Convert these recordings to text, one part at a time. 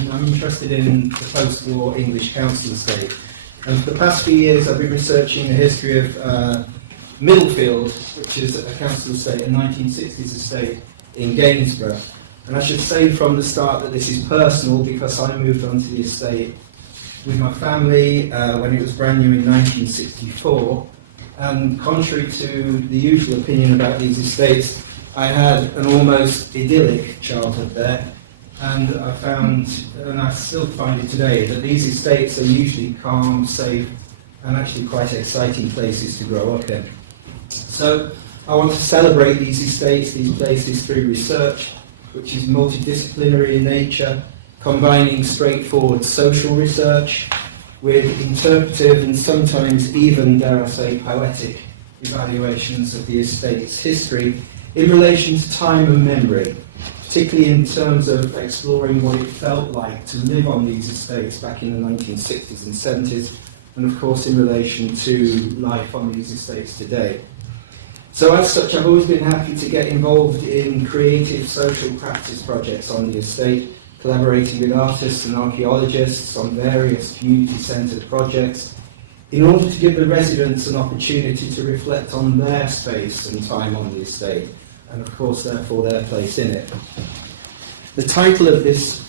I'm interested in the post-war English council estate. And for the past few years I've been researching the history of Middlefield, which is a council estate, a 1960s estate in Gainsborough. And I should say from the start that this is personal because I moved onto the estate with my family when it was brand new in 1964. And contrary to the usual opinion about these estates, I had an almost idyllic childhood there. And I found, and I still find it today, that these estates are usually calm, safe, and actually quite exciting places to grow up in. So I want to celebrate these estates, these places through research, which is multidisciplinary in nature, combining straightforward social research with interpretive and sometimes even, dare I say, poetic evaluations of the estate's history in relation to time and memory, particularly in terms of exploring what it felt like to live on these estates back in the 1960s and 70s, and of course in relation to life on these estates today. So as such, I've always been happy to get involved in creative social practice projects on the estate, collaborating with artists and archaeologists on various community-centred projects, in order to give the residents an opportunity to reflect on their space and time on the estate, and of course therefore their place in it. The title of this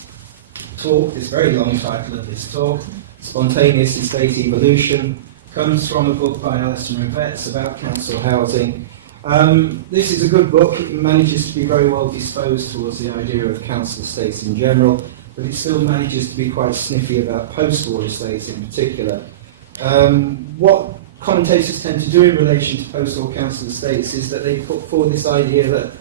talk, this very long title of this talk, Spontaneous Estate Evolution, comes from a book by Alison Rivetts about council housing. This is a good book. It manages to be very well disposed towards the idea of council estates in general, but it still manages to be quite sniffy about post-war estates in particular. What commentators tend to do in relation to post-war council estates is that they put forward this idea that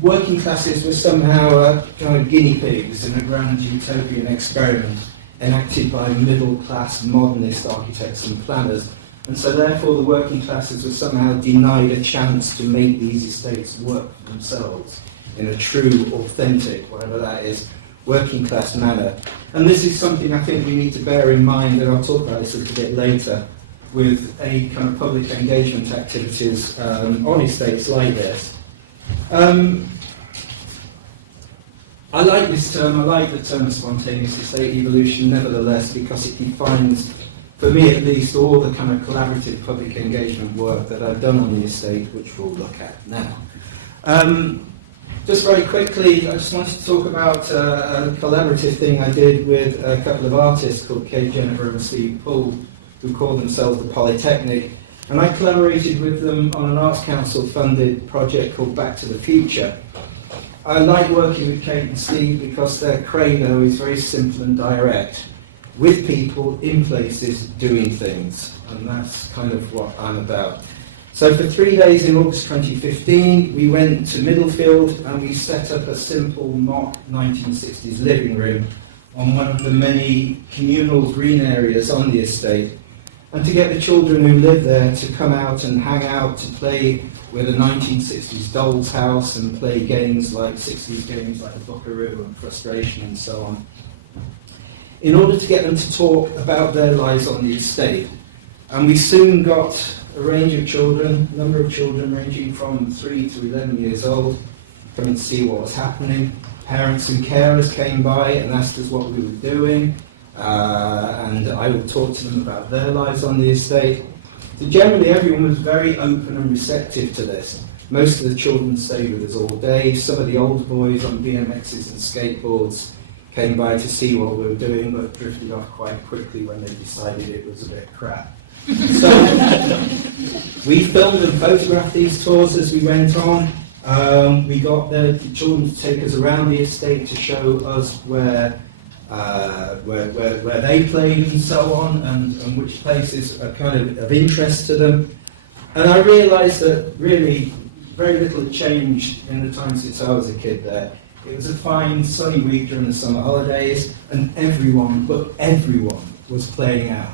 working classes were somehow kind of guinea pigs in a grand utopian experiment enacted by middle-class modernist architects and planners, and so therefore the working classes were somehow denied a chance to make these estates work for themselves in a true, authentic, whatever that is, working class manner. And this is something I think we need to bear in mind, and I'll talk about this a little bit later, with any kind of public engagement activities on estates like this. I like this term, I like the term spontaneous estate evolution nevertheless, because it defines, for me at least, all the kind of collaborative public engagement work that I've done on the estate, which we'll look at now. Just very quickly, I just wanted to talk about a collaborative thing I did with a couple of artists called Kate Jennifer and Steve Poole, who call themselves the Polytechnic. And I collaborated with them on an Arts Council funded project called Back to the Future. I like working with Kate and Steve because their credo is very simple and direct, with people in places doing things, and that's kind of what I'm about. So for 3 days in August 2015, we went to Middlefield and we set up a simple mock 1960s living room on one of the many communal green areas on the estate, and to get the children who live there to come out and hang out, to play with a 1960s doll's house and play games like 60s games like the Buckaroo and Frustration and so on, in order to get them to talk about their lives on the estate. And we soon got a range of children, a number of children ranging from 3 to 11 years old, coming to see what was happening. Parents and carers came by and asked us what we were doing, and I would talk to them about their lives on the estate. So generally everyone was very open and receptive to this. Most of the children stayed with us all day. Some of the older boys on BMXs and skateboards came by to see what we were doing, but drifted off quite quickly when they decided it was a bit crap. So we filmed and photographed these tours as we went on. We got the children to take us around the estate to show us where they played and so on, and which places are kind of interest to them. And I realised that really very little had changed in the time since I was a kid there. It was a fine sunny week during the summer holidays, and everyone, but everyone, was playing out.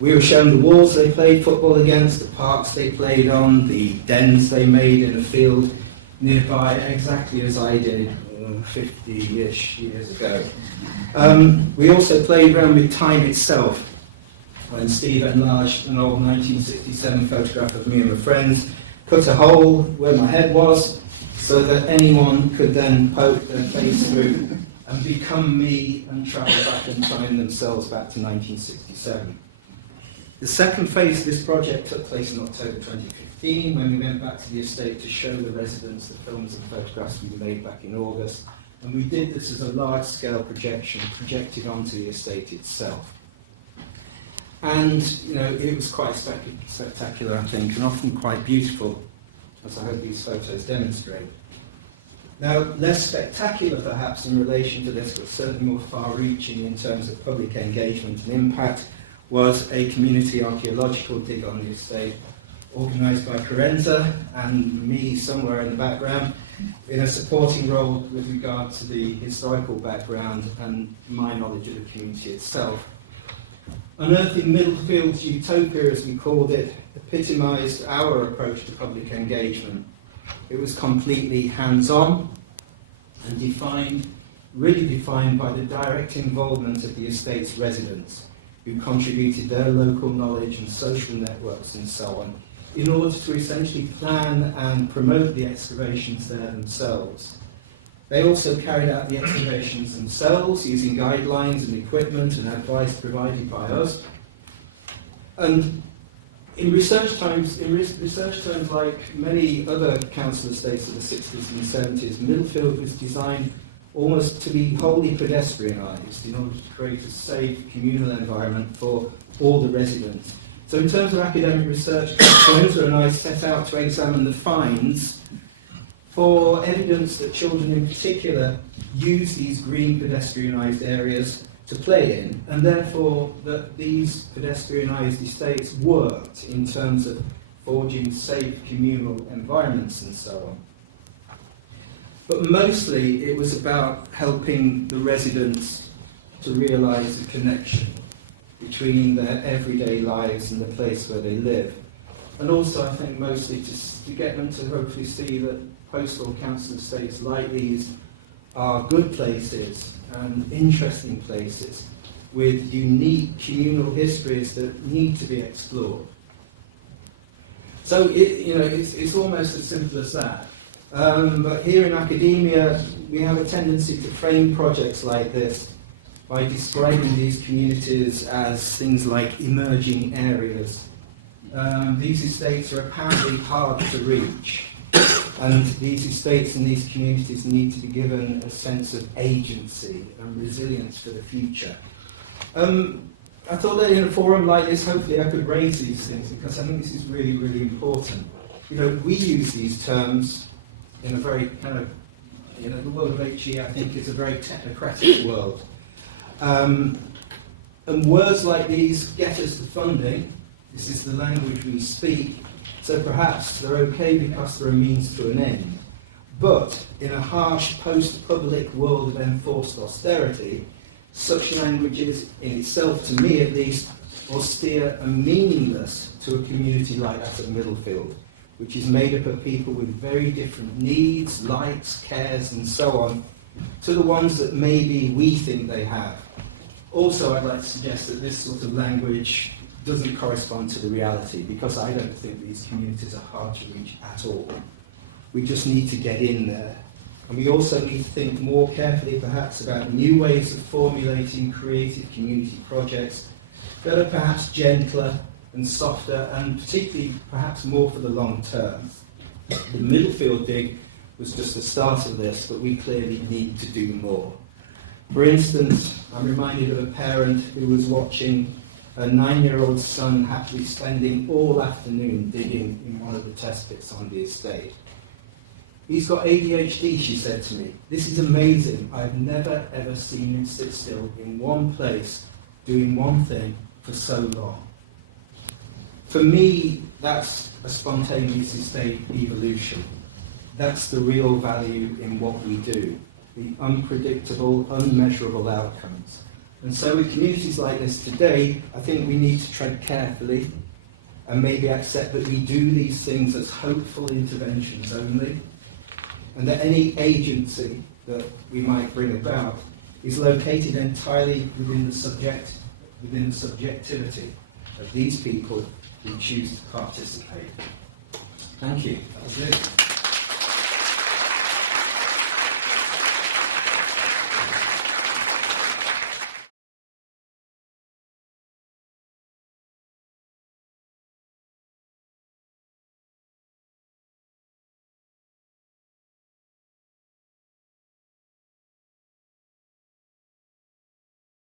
We were shown the walls they played football against, the parks they played on, the dens they made in a field nearby, exactly as I did 50-ish years ago. We also played around with time itself, when Steve enlarged an old 1967 photograph of me and my friends, cut a hole where my head was, so that anyone could then poke their face through and become me and travel back in time themselves back to 1967. The second phase of this project took place in October 2015 when we went back to the estate to show the residents the films and photographs we made back in August, and we did this as a large-scale projection projected onto the estate itself. And, you know, it was quite spectacular, I think, and often quite beautiful, as I hope these photos demonstrate. Now, less spectacular perhaps in relation to this, but certainly more far-reaching in terms of public engagement and impact, was a community archaeological dig on the estate, organised by Carenza and me somewhere in the background, in a supporting role with regard to the historical background and my knowledge of the community itself. Unearthing Middlefield's Utopia, as we called it, epitomised our approach to public engagement. It was completely hands-on and really defined by the direct involvement of the estate's residents, who contributed their local knowledge and social networks and so on, in order to essentially plan and promote the excavations there themselves. They also carried out the excavations themselves using guidelines and equipment and advice provided by us. And in research terms, like many other council estates of the 60s and 70s, Middlefield was designed almost to be wholly pedestrianised in order to create a safe communal environment for all the residents. So in terms of academic research, Carenza and I set out to examine the finds for evidence that children in particular use these green pedestrianised areas to play in, and therefore that these pedestrianised estates worked in terms of forging safe communal environments and so on. But mostly it was about helping the residents to realise the connection between their everyday lives and the place where they live. And also I think mostly to get them to hopefully see that postal council estates like these are good places and interesting places with unique communal histories that need to be explored. So it's almost as simple as that. But here in academia, we have a tendency to frame projects like this by describing these communities as things like emerging areas. These estates are apparently hard to reach, and these estates and these communities need to be given a sense of agency and resilience for the future. I thought that in a forum like this, hopefully I could raise these things, because I think this is really, really important. You know, we use these terms in a very kind of, the world of HE, I think, is a very technocratic world. And words like these get us the funding. This is the language we speak. So perhaps they're okay because they're a means to an end. But in a harsh post-public world of enforced austerity, such languages in itself, to me at least, austere and meaningless to a community like that of Middlefield, which is made up of people with very different needs, likes, cares and so on, to the ones that maybe we think they have. Also, I'd like to suggest that this sort of language doesn't correspond to the reality, because I don't think these communities are hard to reach at all. We just need to get in there. And we also need to think more carefully perhaps about new ways of formulating creative community projects that are perhaps gentler and softer, and particularly perhaps more for the long term. The Middlefield dig was just the start of this, but we clearly need to do more. For instance, I'm reminded of a parent who was watching a 9-year-old son happily spending all afternoon digging in one of the test pits on the estate. He's got ADHD, she said to me. This is amazing. I've never ever seen him sit still in one place doing one thing for so long. For me, that's a spontaneous estate evolution. That's the real value in what we do, the unpredictable, unmeasurable outcomes. And so with communities like this today, I think we need to tread carefully and maybe accept that we do these things as hopeful interventions only, and that any agency that we might bring about is located entirely within the subjectivity of these people who choose to participate. Thank you. That was it.